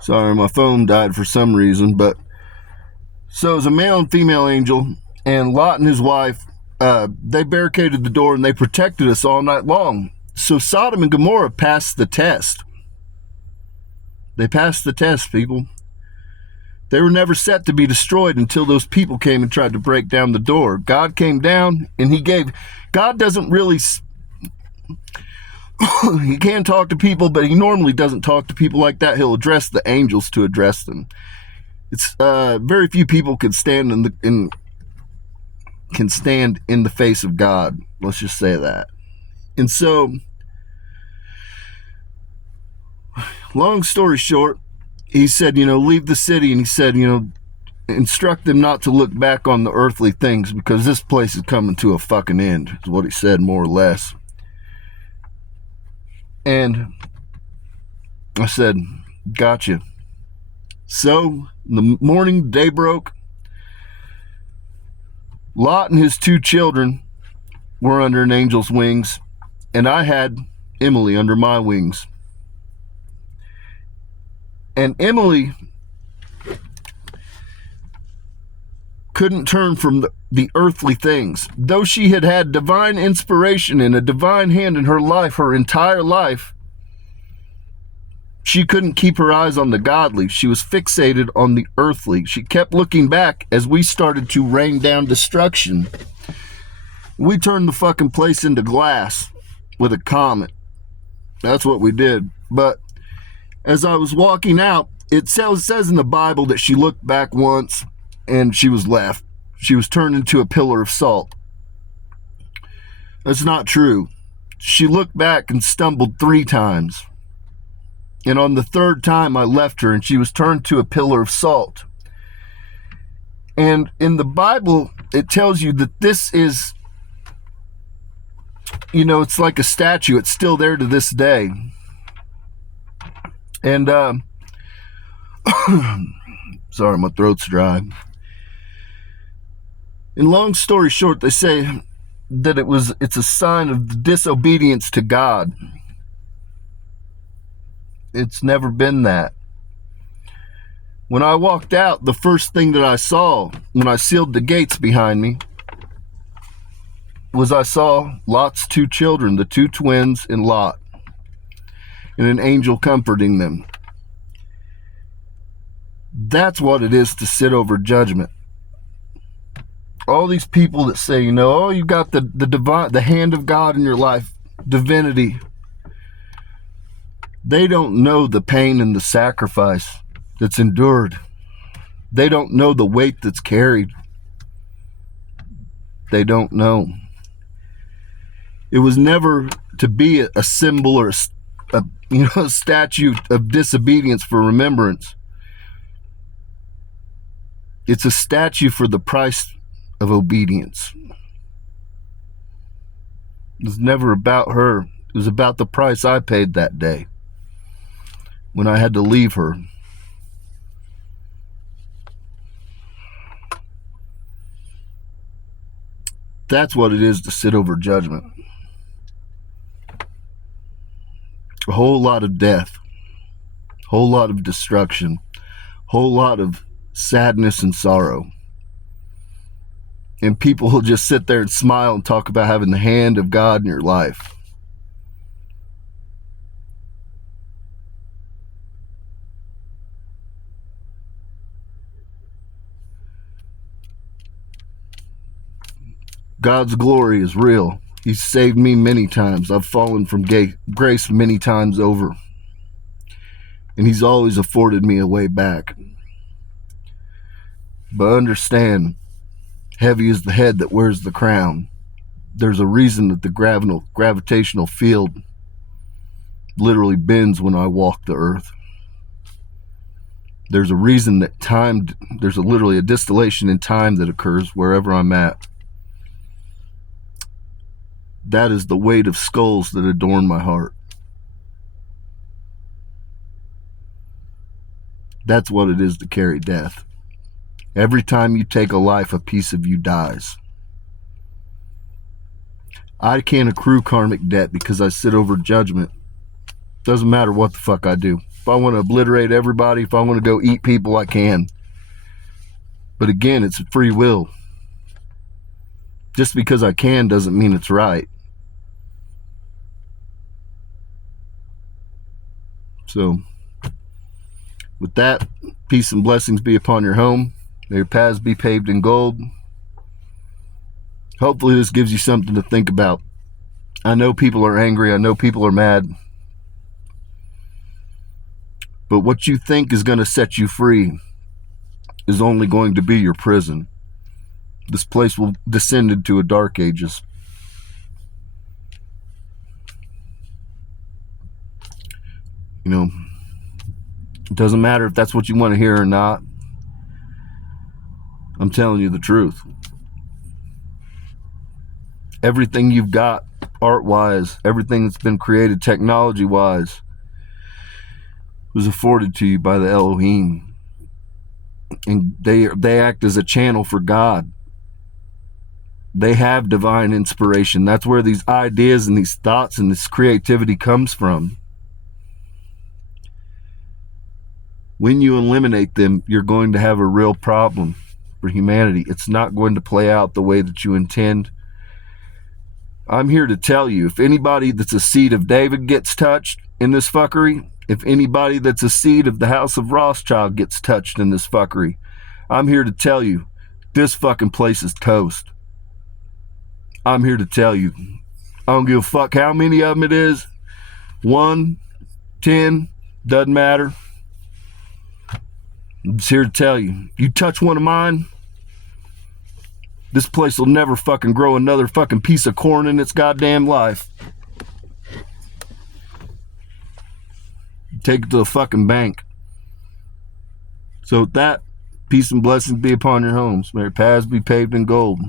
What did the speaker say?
Sorry, my phone died for some reason, but so it was a male and female angel, and Lot and his wife, they barricaded the door and they protected us all night long. So Sodom and Gomorrah passed the test. They passed the test, people. They were never set to be destroyed until those people came and tried to break down the door. God came down and he gave. God doesn't really. He can talk to people, but he normally doesn't talk to people like that. He'll address the angels to address them. It's very few people can stand in the face of God. Let's just say that. And so, long story short, he said, leave the city, and he said, instruct them not to look back on the earthly things because this place is coming to a fucking end, is what he said, more or less. And I said, gotcha. So, in the morning, day broke. Lot and his 2 children were under an angel's wings, and I had Emily under my wings. And Emily couldn't turn from the earthly things. Though she had had divine inspiration and a divine hand in her life, her entire life, she couldn't keep her eyes on the godly. She was fixated on the earthly. She kept looking back as we started to rain down destruction. We turned the fucking place into glass with a comet. That's what we did. But as I was walking out, it says in the Bible that she looked back once and she was left. She was turned into a pillar of salt. That's not true. She looked back and stumbled 3 times. And on the 3rd time, I left her and she was turned to a pillar of salt. And in the Bible, it tells you that this is, it's like a statue. It's still there to this day. And, sorry, my throat's dry. And long story short, they say that it's a sign of disobedience to God. It's never been that. When I walked out, the first thing that I saw when I sealed the gates behind me was I saw Lot's 2 children, the 2 twins and Lot, and an angel comforting them. That's what it is to sit over judgment. All these people that say, you got the divine, the hand of God in your life, divinity. They don't know the pain and the sacrifice that's endured. They don't know the weight that's carried. They don't know. It was never to be a symbol or a statue of disobedience for remembrance. It's a statue for the price of obedience. It was never about her. It was about the price I paid that day when I had to leave her. That's what it is to sit over judgment. A whole lot of death, a whole lot of destruction, a whole lot of sadness and sorrow. And people will just sit there and smile and talk about having the hand of God in your life. God's glory is real. He's saved me many times. I've fallen from grace many times over. And he's always afforded me a way back. But understand, heavy is the head that wears the crown. There's a reason that the gravitational field literally bends when I walk the earth. There's a reason that there's literally a distillation in time that occurs wherever I'm at. That is the weight of skulls that adorn my heart. That's what it is to carry death. Every time you take a life, a piece of you dies. I can't accrue karmic debt because I sit over judgment. Doesn't matter what the fuck I do. If I want to obliterate everybody, if I want to go eat people, I can. But again, it's free will. Just because I can doesn't mean it's right. So, with that, peace and blessings be upon your home. May your paths be paved in gold. Hopefully this gives you something to think about. I know people are angry. I know people are mad. But what you think is going to set you free is only going to be your prison. This place will descend into a dark ages. You know, it doesn't matter if that's what you want to hear or not. I'm telling you the truth. Everything you've got, art-wise, everything that's been created technology-wise, was afforded to you by the Elohim. And they act as a channel for God. They have divine inspiration. That's where these ideas and these thoughts and this creativity comes from. When you eliminate them, you're going to have a real problem for humanity. It's not going to play out the way that you intend. I'm here to tell you, if anybody that's a seed of David gets touched in this fuckery, if anybody that's a seed of the House of Rothschild gets touched in this fuckery, I'm here to tell you, this fucking place is toast. I'm here to tell you. I don't give a fuck how many of them it is. 1, 10, doesn't matter. I'm just here to tell you. You touch one of mine, this place will never fucking grow another fucking piece of corn in its goddamn life. Take it to the fucking bank. So with that, peace and blessings be upon your homes. May your paths be paved in gold.